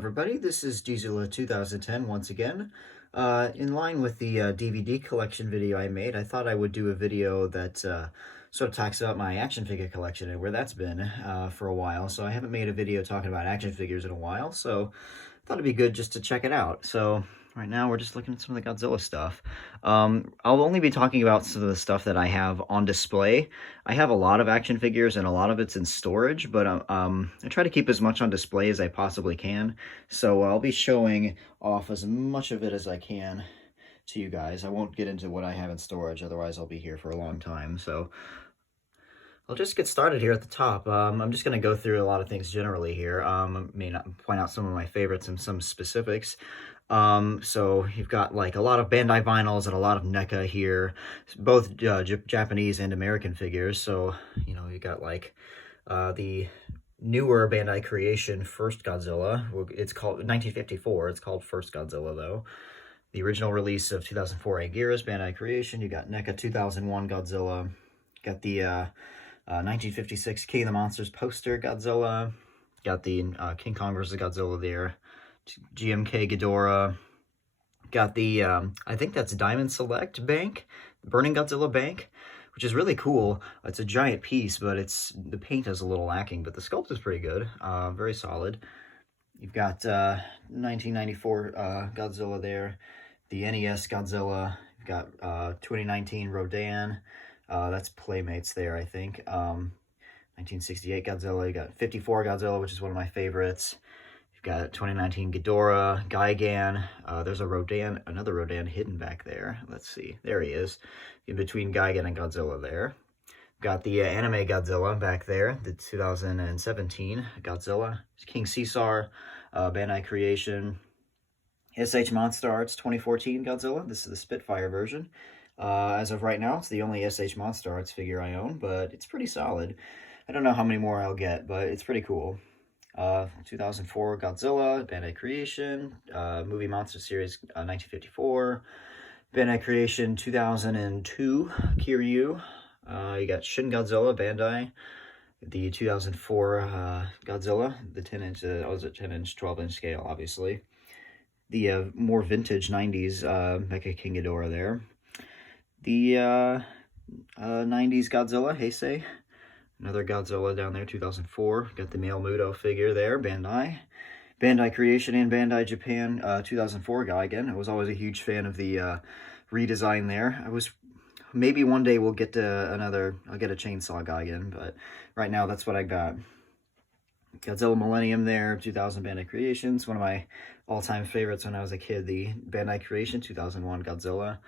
Everybody, this is Gzilla 2010 once again. In line with the DVD collection video I made, I thought I would do a video that sort of talks about my action figure collection and where that's been for a while. So I haven't made a video talking about action figures in a while, so I thought it'd be good just to check it out. So right now we're just looking at some of the Godzilla stuff. I'll only be talking about some of the stuff that I have on display. I have a lot of action figures and a lot of it's in storage, but I try to keep as much on display as I possibly can. So I'll be showing off as much of it as I can to you guys. I won't get into what I have in storage, otherwise I'll be here for a long time. So I'll just get started here at the top. I'm just going to go through a lot of things generally here. I may not point out some of my favorites and some specifics. So you've got like a lot of Bandai vinyls and a lot of NECA here, both Japanese and American figures. So, you know, you got like the newer Bandai Creation First Godzilla. It's called 1954. It's called First Godzilla though. The original release of 2004 Anguirus Bandai Creation. You got NECA 2001 Godzilla. Got the 1956 King of the Monsters poster Godzilla. Got the King Kong vs. Godzilla there. GMK Ghidorah. Got the, I think that's Diamond Select Bank, Burning Godzilla Bank, which is really cool. It's a giant piece, but the paint is a little lacking, but the sculpt is pretty good, very solid. You've got 1994 Godzilla there, the NES Godzilla. You've got 2019 Rodan. That's Playmates there, I think. 1968 Godzilla. You got 54 Godzilla, which is one of my favorites. You've got 2019 Ghidorah, Gigan. There's another Rodan hidden back there. Let's see. There he is, in between Gigan and Godzilla there. Got the anime Godzilla back there, the 2017 Godzilla. King Caesar, Bandai Creation. SH Monster Arts 2014 Godzilla. This is the Spitfire version. As of right now, it's the only SH Monster Arts figure I own, but it's pretty solid. I don't know how many more I'll get, but it's pretty cool. 2004 Godzilla, Bandai Creation, Movie Monster Series 1954, Bandai Creation 2002 Kiryu. You got Shin Godzilla, Bandai, the 2004 Godzilla, the 10-inch, 10-inch, 12-inch scale, obviously. The more vintage 90s Mecha King Ghidorah there. The 90s Godzilla, Heisei. Another Godzilla down there, 2004. Got the male Muto figure there, Bandai. Bandai Creation and Bandai Japan 2004 Gigan. I was always a huge fan of the redesign there. Maybe one day we'll get to I'll get a Chainsaw Gigan, but right now that's what I got. Godzilla Millennium there, 2000 Bandai Creations. One of my all-time favorites when I was a kid, the Bandai Creation 2001 Godzilla.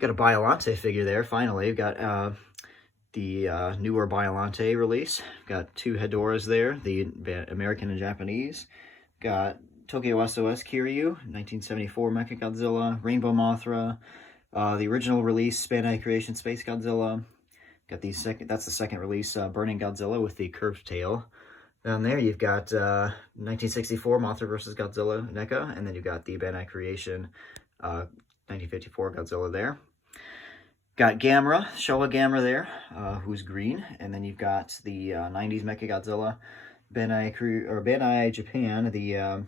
Got a Biollante figure there, finally. We've got the newer Biollante release. Got two Hedoras there, the American and Japanese. Got Tokyo SOS Kiryu, 1974 Mechagodzilla, Rainbow Mothra, the original release Bandai Creation Space Godzilla. Got that's the second release, Burning Godzilla with the curved tail. Down there you've got 1964 Mothra vs. Godzilla NECA, and then you've got the Bandai Creation 1954 Godzilla there. Got Gamera, Showa Gamera there, who's green, and then you've got the 90s Mechagodzilla, Bandai Japan, the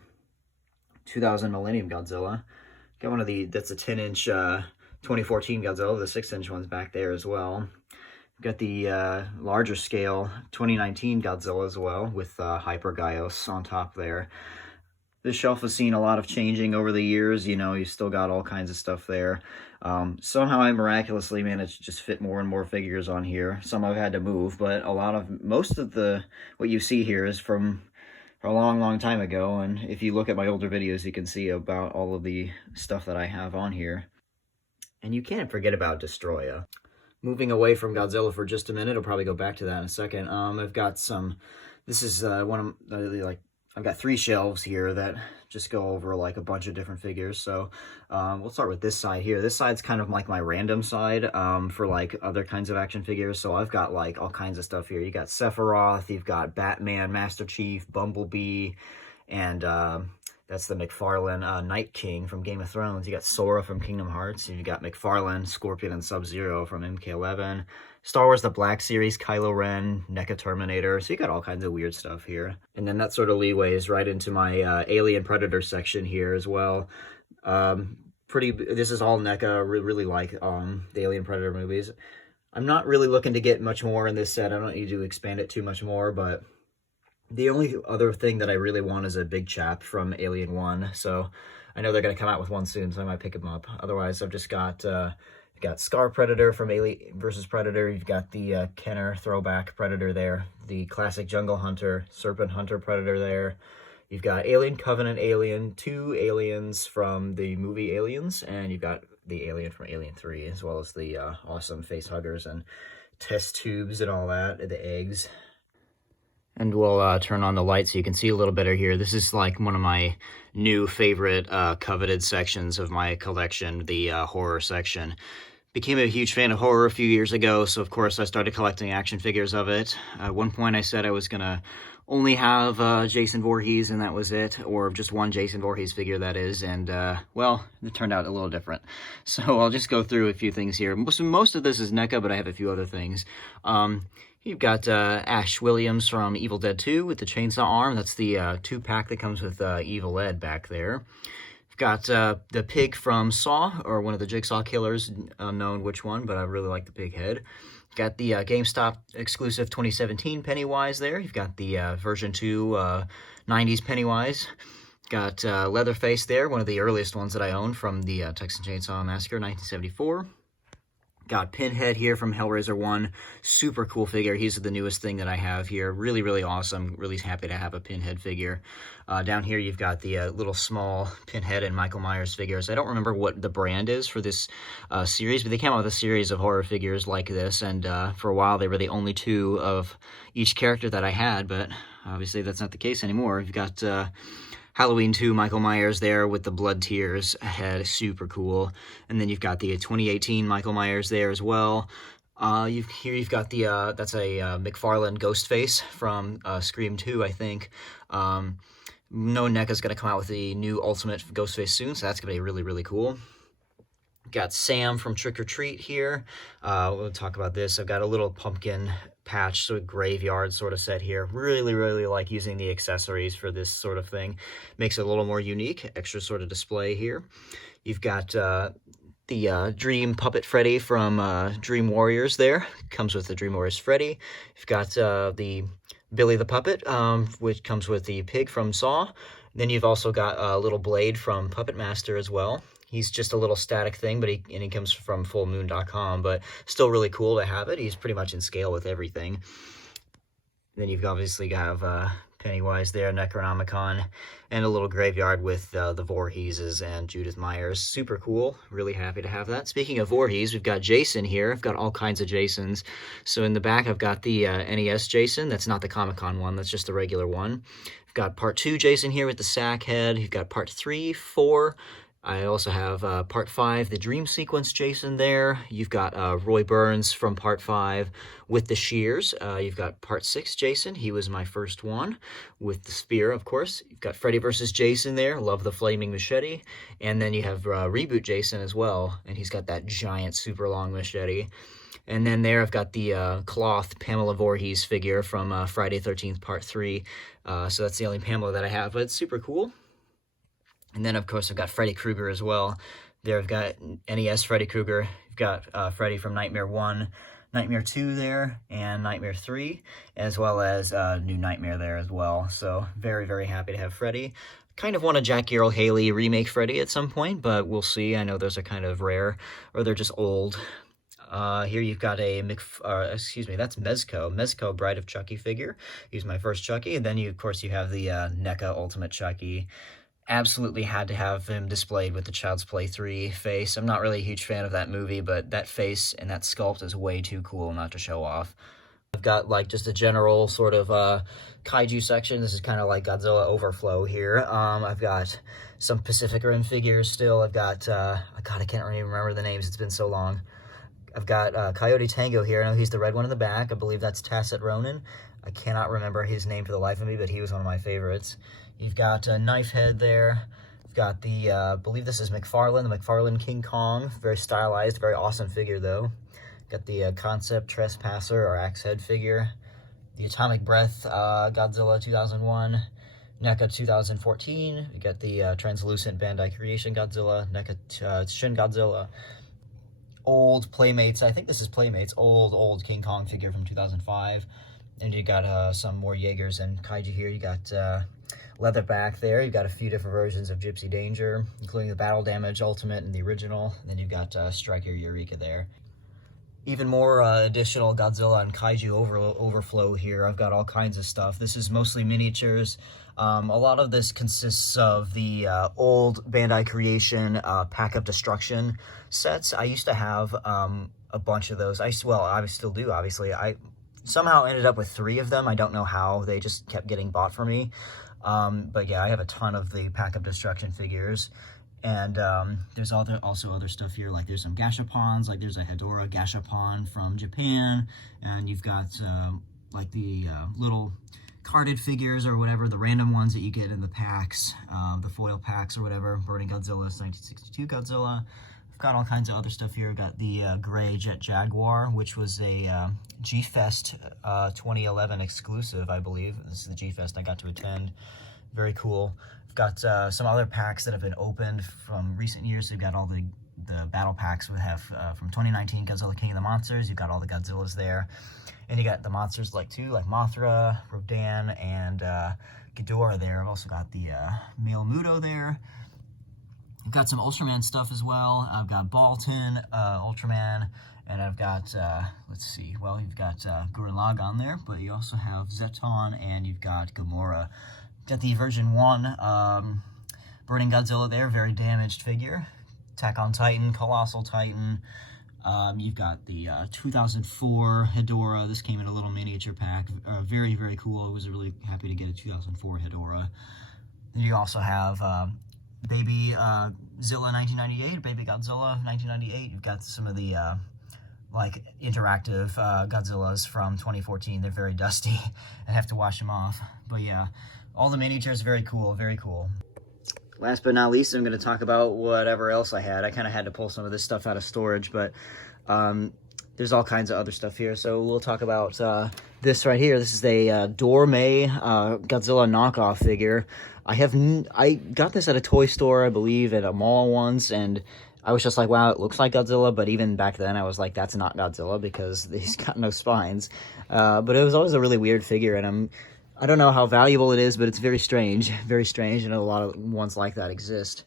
2000 Millennium Godzilla. Got one of that's a 10-inch 2014 Godzilla, the 6-inch one's back there as well. Got the larger scale 2019 Godzilla as well, with Hyper Gaios on top there. This shelf has seen a lot of changing over the years. You know, you still got all kinds of stuff there. Somehow I miraculously managed to just fit more and more figures on here. Some I've had to move, but most of what you see here is from a long, long time ago. And if you look at my older videos, you can see about all of the stuff that I have on here. And you can't forget about Destroya. Moving away from Godzilla for just a minute, I'll probably go back to that in a second. I've got this is one of I've got 3 shelves here that just go over like a bunch of different figures. So we'll start with this side here. This side's kind of like my random side for like other kinds of action figures. So I've got like all kinds of stuff here. You got Sephiroth, you've got Batman, Master Chief, Bumblebee, and That's the McFarlane Night King from Game of Thrones. You got Sora from Kingdom Hearts. And you got McFarlane, Scorpion, and Sub-Zero from MK11. Star Wars The Black Series, Kylo Ren, NECA Terminator. So you got all kinds of weird stuff here. And then that sort of leeways right into my Alien Predator section here as well. This is all NECA. Really like the Alien Predator movies. I'm not really looking to get much more in this set. I don't need to expand it too much more, but the only other thing that I really want is a big chap from Alien 1. So I know they're going to come out with one soon, so I might pick him up. Otherwise, I've just got Scar Predator from Alien vs. Predator. You've got the Kenner throwback Predator there. The classic Jungle Hunter, Serpent Hunter Predator there. You've got Alien Covenant Alien, 2 aliens from the movie Aliens, and you've got the alien from Alien 3, as well as the awesome face huggers and test tubes and all that, the eggs. And we'll turn on the light so you can see a little better here. This is like one of my new favorite coveted sections of my collection, the horror section. Became a huge fan of horror a few years ago, so of course I started collecting action figures of it. At one point I said I was going to only have Jason Voorhees, and that was it, or just one Jason Voorhees figure, that is, and, well, it turned out a little different. So I'll just go through a few things here. Most of this is NECA, but I have a few other things. You've got Ash Williams from Evil Dead 2 with the chainsaw arm. That's the 2-pack that comes with Evil Ed back there. You've got the pig from Saw, or one of the Jigsaw killers, unknown which one, but I really like the pig head. Got the GameStop exclusive 2017 Pennywise there. You've got the version 2 90s Pennywise. Got Leatherface there, one of the earliest ones that I own from the Texas Chainsaw Massacre 1974. Got Pinhead here from Hellraiser 1. Super cool figure. He's the newest thing that I have here. Really, really awesome. Really happy to have a Pinhead figure. Down here you've got the little small Pinhead and Michael Myers figures. I don't remember what the brand is for this series, but they came out with a series of horror figures like this, and for a while they were the only 2 of each character that I had, but obviously that's not the case anymore. You've got Halloween 2 Michael Myers there with the blood tears head, super cool. And then you've got the 2018 Michael Myers there as well. You've got the, that's a McFarlane Ghostface from Scream 2, I think. No NECA's going to come out with the new Ultimate Ghostface soon, so that's going to be really, really cool. Got Sam from Trick or Treat here. We'll talk about this. I've got a little pumpkin patch, sort of graveyard sort of set here. Really, really like using the accessories for this sort of thing. Makes it a little more unique. Extra sort of display here. You've got the Dream Puppet Freddy from Dream Warriors there. Comes with the Dream Warriors Freddy. You've got the Billy the Puppet, which comes with the pig from Saw. Then you've also got a little Blade from Puppet Master as well. He's just a little static thing, but he comes from fullmoon.com, but still really cool to have it. He's pretty much in scale with everything. Then you've obviously got Pennywise there, Necronomicon, and a little graveyard with the Voorheeses and Judith Myers. Super cool. Really happy to have that. Speaking of Voorhees, we've got Jason here. I've got all kinds of Jasons. So in the back, I've got the NES Jason. That's not the Comic-Con one. That's just the regular one. I've got Part 2 Jason here with the sack head. You've got Part 3, 4... I also have Part 5, the Dream Sequence Jason there. You've got Roy Burns from Part 5 with the shears. You've got Part 6 Jason. He was my first one with the spear, of course. You've got Freddy vs. Jason there. Love the flaming machete. And then you have Reboot Jason as well. And he's got that giant, super long machete. And then there I've got the cloth Pamela Voorhees figure from Friday 13th Part 3. So that's the only Pamela that I have, but it's super cool. And then, of course, I've got Freddy Krueger as well. There I've got NES Freddy Krueger. I've got Freddy from Nightmare 1, Nightmare 2 there, and Nightmare 3, as well as New Nightmare there as well. So very, very happy to have Freddy. Kind of want a Jackie Earle Haley remake Freddy at some point, but we'll see. I know those are kind of rare, or they're just old. Here you've got a, that's Mezco Bride of Chucky figure. He's my first Chucky. And then, of course, you have the NECA Ultimate Chucky. Absolutely had to have him displayed with the Child's Play 3 face. I'm not really a huge fan of that movie, but that face and that sculpt is way too cool not to show off. I've got like just a general sort of kaiju section. This is kind of like Godzilla Overflow here. I've got some Pacific Rim figures still. I've got, God, I can't even remember the names. It's been so long. I've got Coyote Tango here. I know he's the red one in the back. I believe that's Tacet Ronan. I cannot remember his name for the life of me, but he was one of my favorites. You've got a knife head there. You've got the, I believe this is McFarlane, the McFarlane King Kong. Very stylized, very awesome figure though. Got the Concept Trespasser or Axe Head figure. The Atomic Breath Godzilla 2001. NECA 2014. We got the Translucent Bandai Creation Godzilla. NECA Shin Godzilla. Old Playmates, I think this is Playmates, old King Kong figure from 2005. And you got some more Jaegers and Kaiju here. You got Leatherback there. You've got a few different versions of Gypsy Danger, including the Battle Damage Ultimate and the original. And then you've got Striker Eureka there. Even more additional Godzilla and Kaiju overflow here. I've got all kinds of stuff. This is mostly miniatures. A lot of this consists of the old Bandai Creation Pack of Destruction sets. I used to have a bunch of those. I still do, obviously. I somehow ended up with 3 of them. I don't know how. They just kept getting bought for me. But yeah, I have a ton of the Pack of Destruction figures. And there's also other stuff here, like there's some Gashapons, like there's a Hedorah Gashapon from Japan, and you've got like the little carded figures or whatever, the random ones that you get in the packs, the foil packs or whatever. Burning Godzilla's 1962 Godzilla. I've got all kinds of other stuff here. I've got the gray Jet Jaguar, which was a G-Fest 2011 exclusive, I believe. This is the G-Fest I got to attend. Very cool. I've got some other packs that have been opened from recent years. So you've got all the battle packs we have from 2019 Godzilla King of the Monsters. You've got all the Godzillas there. And you got the monsters like Mothra, Rodan, and Ghidorah there. I've also got the male Muto there. I've got some Ultraman stuff as well. I've got Baltan, Ultraman, and I've got, let's see, well, you've got Gurren Lagann there, but you also have Zeton, and you've got Gamora. Got the version 1 Burning Godzilla there, very damaged figure. Attack on Titan, Colossal Titan. You've got the 2004 Hedorah. This came in a little miniature pack. Very, very cool. I was really happy to get a 2004 Hedorah. Then you also have Baby Zilla 1998, Baby Godzilla 1998. You've got some of the like interactive Godzillas from 2014. They're very dusty. I have to wash them off. But yeah, all the miniatures, very cool, very cool. Last but not least, I'm going to talk about whatever else I had. I kind of had to pull some of this stuff out of storage, but there's all kinds of other stuff here. So we'll talk about this right here. This is a Dorme Godzilla knockoff figure. I got this at a toy store, I believe, at a mall once, and I was just like, wow, it looks like Godzilla, but even back then I was like, that's not Godzilla because he's got no spines. But it was always a really weird figure, and I don't know how valuable it is, but it's very strange, and a lot of ones like that exist.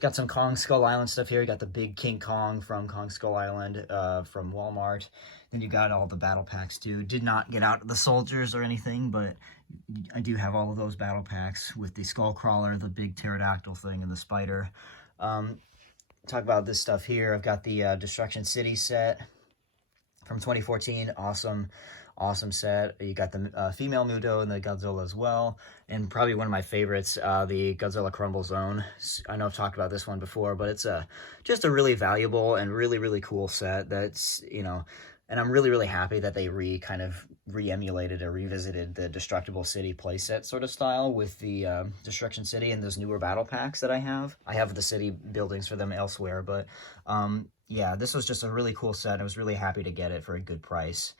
Got some Kong Skull Island stuff here. You got the big King Kong from Kong Skull Island from Walmart. Then you got all the battle packs too. Did not get out the soldiers or anything, but I do have all of those battle packs with the Skull Crawler, the big pterodactyl thing, and the spider. Talk about this stuff here. I've got the Destruction City set from 2014. Awesome set. You got the female Muto and the Godzilla as well. And probably one of my favorites, the Godzilla Crumble Zone. I know I've talked about this one before, but it's just a really valuable and really, really cool set that's, you know, and I'm really, really happy that they kind of re-emulated or revisited the Destructible City playset sort of style with the Destruction City and those newer battle packs that I have. I have the city buildings for them elsewhere, but yeah, this was just a really cool set. I was really happy to get it for a good price.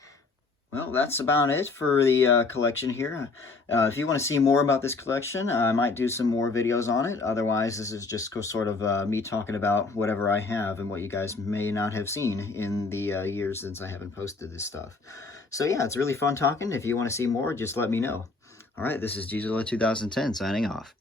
Well, that's about it for the collection here. If you want to see more about this collection, I might do some more videos on it. Otherwise, this is just sort of me talking about whatever I have and what you guys may not have seen in the years since I haven't posted this stuff. So yeah, it's really fun talking. If you want to see more, just let me know. All right, this is Gzilla 2010 signing off.